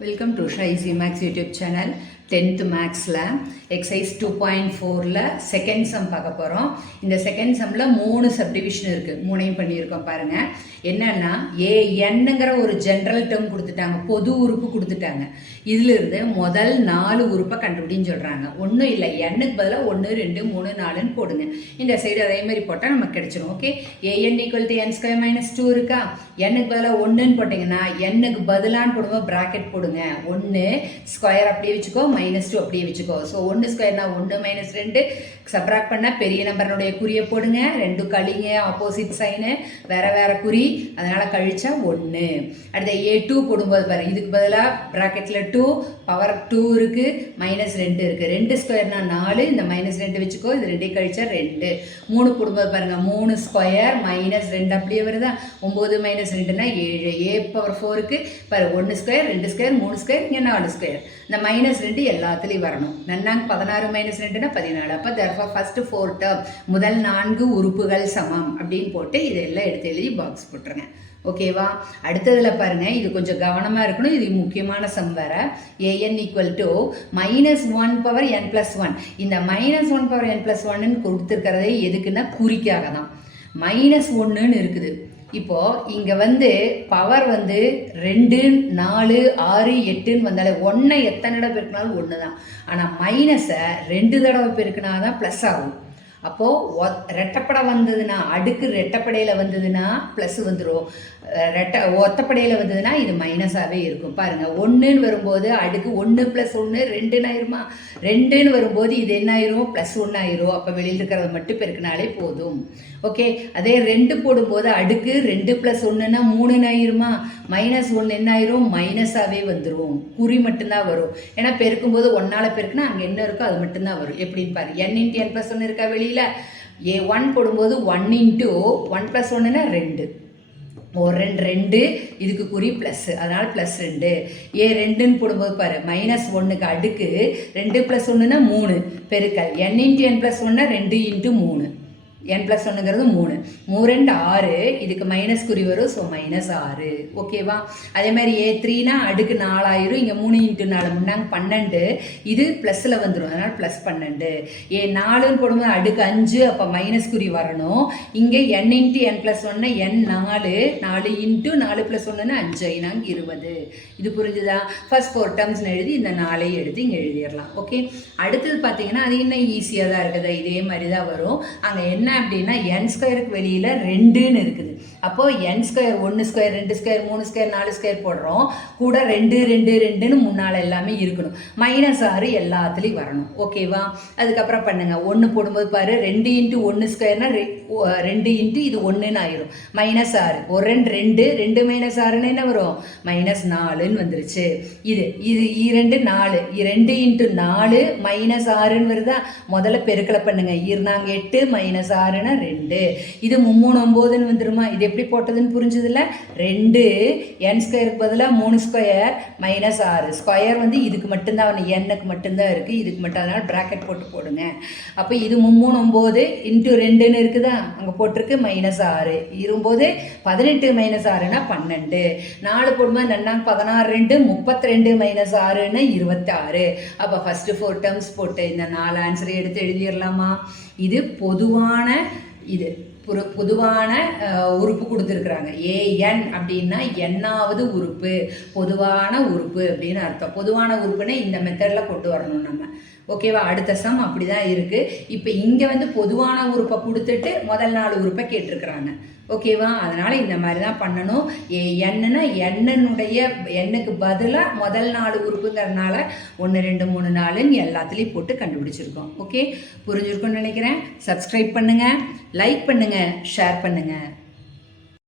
Welcome to Usha Easy Maths YouTube channel. 10th Mathsல exercise 2.4ல second sum பார்க்க போகிறோம். இந்த செகண்ட் சம்மில் 3 சப்டிவிஷன் இருக்குது. 3ஐயும் பண்ணியிருக்கோம் பாருங்கள். என்னன்னா ஏஎன்னுங்கிற ஒரு ஜென்ரல் டேர்ம் கொடுத்துட்டாங்க, பொது உறுப்பு கொடுத்துட்டாங்க. இதிலிருந்து முதல் 4 உறுப்பை கண்டுபிடின்னு சொல்கிறாங்க. ஒன்றும் இல்லை, எண்ணுக்கு பதிலாக 1 2 3 4ன்னு போடுங்க. இந்த சைடு அதே மாதிரி போட்டால் நமக்கு கிடைச்சிடும். Okay, AN equal to n square minus 2 இருக்கா? எண்ணுக்கு பதிலாக 1ன்னு போட்டிங்கன்னா எண்ணுக்கு பதிலான்னு போடும்போது ப்ராக்கெட் போடுங்க. 1 ஸ்கொயர் அப்படியே வச்சுக்கோ, -2 அப்படியே வச்சுக்கோ. ஸோ 1 ஸ்கொயர்னா 1 - 2 சப்ராக்ட் பண்ணால் பெரிய நம்பர்னுடைய குறியை போடுங்க. 2 கழிங்க, ஆப்போசிட் சைனு, வேற வேற குறி, அதனால் கழிச்சா 1. அடுத்த A2 போடும்போது பாருங்க, இதுக்கு பதிலாக ப்ராக்கெட்டில் 2 பவர் 2 இருக்குது, -2 இருக்குது. 2 ஸ்கொயர்னா 4, இந்த -2 வச்சுக்கோ, இது 2 கழிச்சா 2. 3 போடும்போது பாருங்க, 3 ஸ்கொயர் -2 அப்படியே வருதா? 9 - 2னா 7. A பவர் 4க்கு பாரு, 1 ஸ்கொயர் 2 ஸ்கொயர் 3 ஸ்கொயர், இங்கே 4 ஸ்கொயர். இந்த -2 எல்லாத்துலேயும் வரணும். நன்னாங்க 16 - 2னா 14. அப்போ therefore first 4 term, முதல் 4 உறுப்புகள் சமம் அப்படின்னு போட்டு இதெல்லாம் எடுத்து எழுதி பாக்ஸ் போட்டுருங்க. ஓகேவா? அடுத்ததில் பாருங்கள், இது கொஞ்சம் கவனமாக இருக்கணும். இது முக்கியமான சம் வேறு. AN equal to -1 power n + 1. இந்த -1 பவர் n + 1ன்னு கொடுத்துருக்கிறதே எதுக்குன்னா குறிக்காக தான். -1ன்னு இருக்குது. இப்போது இங்கே பவர் 2 4 6 8ன்னு வந்தாலே 1 எத்தனை தடவை பெருக்கினாலும் 1 தான். ஆனால் -ஐ 2 தடவை பெருக்கினா தான் ப்ளஸ் ஆகும். அப்போது ரெட்டப்படை வந்ததுன்னா, அடுக்கு ரெட்டப்படையில் வந்ததுன்னா ப்ளஸ் வந்துடும். ஒத்தப்படையில் வந்ததுன்னா இது மைனஸாகவே இருக்கும். பாருங்கள், 1ன்னு வரும்போது அடுக்கு 1 + 1 2ன்னு ஆயிருமா? 2ன்னு வரும்போது இது என்ன ஆயிரும்? +1 ஆயிரும். அப்போ வெளியில் இருக்கிறத மட்டும் பெருக்கினாலே போதும். ஓகே, அதே 2 போடும்போது அடுக்கு 2 + 1ன்னா 3ன்னு ஆயிருமா? -1 என்ன ஆயிரும்? மைனஸாகவே வந்துடும். குறி மட்டும்தான் வரும். ஏன்னா பெருக்கும்போது 1ஆல் பெருக்குனா அங்கே என்ன இருக்கோ அது மட்டும்தான் வரும். எப்படின்னு பாரு, n × n + 1 இருக்கா வெளியில்? A1 போடும்போது 1 × 1 + 1ன்னா 2. 2 இதுக்கு குறி ப்ளஸ், அதனால் +2. A2ன்னு போடும்போது பாரு, -1க்கு அடுக்கு 2 + 1ன்னா 3 பெருக்கல் n × n + 1ன்னா 2 × 3. n + 1ங்கிறது 3. 3 2 6, இதுக்கு மைனஸ் குறி வரும். ஸோ -6. ஓகேவா? அதே மாதிரி A3னா அடுக்கு 4 ஆயிரும். இங்கே 3 × 4 முன்னாங்க 12, இது ப்ளஸில் வந்துடும், அதனால் +12. A4ன்னு போடும்போது அடுக்கு 5, அப்போ மைனஸ் குறி வரணும். இங்கே n × n + 1ன்னா n 4, 4 × 4 + 1ன்னா 5, 20. இது புரிஞ்சுதா? ஃபர்ஸ்ட் 4 டேர்ம்ஸ் எழுதி இந்த 4ஐயும் எடுத்து இங்கே எழுதிடலாம். ஓகே, அடுத்தது பார்த்தீங்கன்னா அது இன்னும் ஈஸியாக தான் இருக்குது. இதே மாதிரி தான் வரும். அங்கே என்ன அப்படின்னா n ஸ்கொயருக்கு வெளியில் 2ன்னு இருக்குது. அப்போது n square 1 square 2 square 3 square 4 square போடுறோம். கூட 2 2 2ன்னு முன்னால் எல்லாமே இருக்கணும். -6 எல்லாத்துலேயும் வரணும். ஓகேவா? அதுக்கப்புறம் பண்ணுங்க, 1 போடும்போது பாரு, 2 × 1 ஸ்கொயர்னா 2 × இது 1ன்னு ஆயிரும். -6 ஒரு 2 2 -6ன்னு என்ன வரும்? -4ன்னு வந்துருச்சு. இது 2 4, 2 × 4 -6ன்னு வருதா? முதல்ல பெருக்கலை பண்ணுங்க. 2 8 -6ன்னா 2. இது 3 9ன்னு வந்துருமா? இது எப்படி போட்டதுன்னு புரிஞ்சதில்ல? 2 n ஸ்கொயருக்கு பதிலாக 3 ஸ்கொயர் -6 ஸ்கொயர் இதுக்கு மட்டும்தான் வரணும், n-க்கு மட்டும்தான் இருக்குது, இதுக்கு மட்டும். அதனால் ப்ராக்கெட் போட்டு போடுங்க. அப்போ இது 3 9 × 2ன்னு இருக்குதா? அங்கே போட்டிருக்கு -6 இருக்கும்போது 18 -6ன்னா 12. 4 போடும்போது நன்னாங்க 16 2 32 -6ன்னா 26. அப்போ ஃபஸ்ட்டு 4 டேர்ம்ஸ் போட்டு இந்த 4 ஆன்சரை எடுத்து எழுதிடலாமா? இது பொதுவான உறுப்பு கொடுத்துருக்குறாங்க. ஏஎன் அப்படின்னா எண்ணாவது உறுப்பு, பொதுவான உறுப்பு அப்படின்னு அர்த்தம். பொதுவான உறுப்புன்னா இந்த மெத்தடில் கொண்டு வரணும் நம்ம. ஓகேவா? அடுத்த சம் அப்படி தான் இருக்குது. இப்போ இங்கே பொதுவான உறுப்பை கொடுத்துட்டு முதல் 4 உறுப்பை கேட்டிருக்கிறாங்க. ஓகேவா? அதனால் இந்த மாதிரி தான் பண்ணணும். என்னன்னா எண்ணுக்கு பதிலாக முதல் 4 உறுப்புங்கிறதுனால 1 2 3 4ன்னு எல்லாத்துலேயும் போட்டு கண்டுபிடிச்சிருக்கோம். ஓகே, புரிஞ்சிருக்கும்னு நினைக்கிறேன். சப்ஸ்கிரைப் பண்ணுங்கள், லைக் பண்ணுங்கள், ஷேர் பண்ணுங்கள்.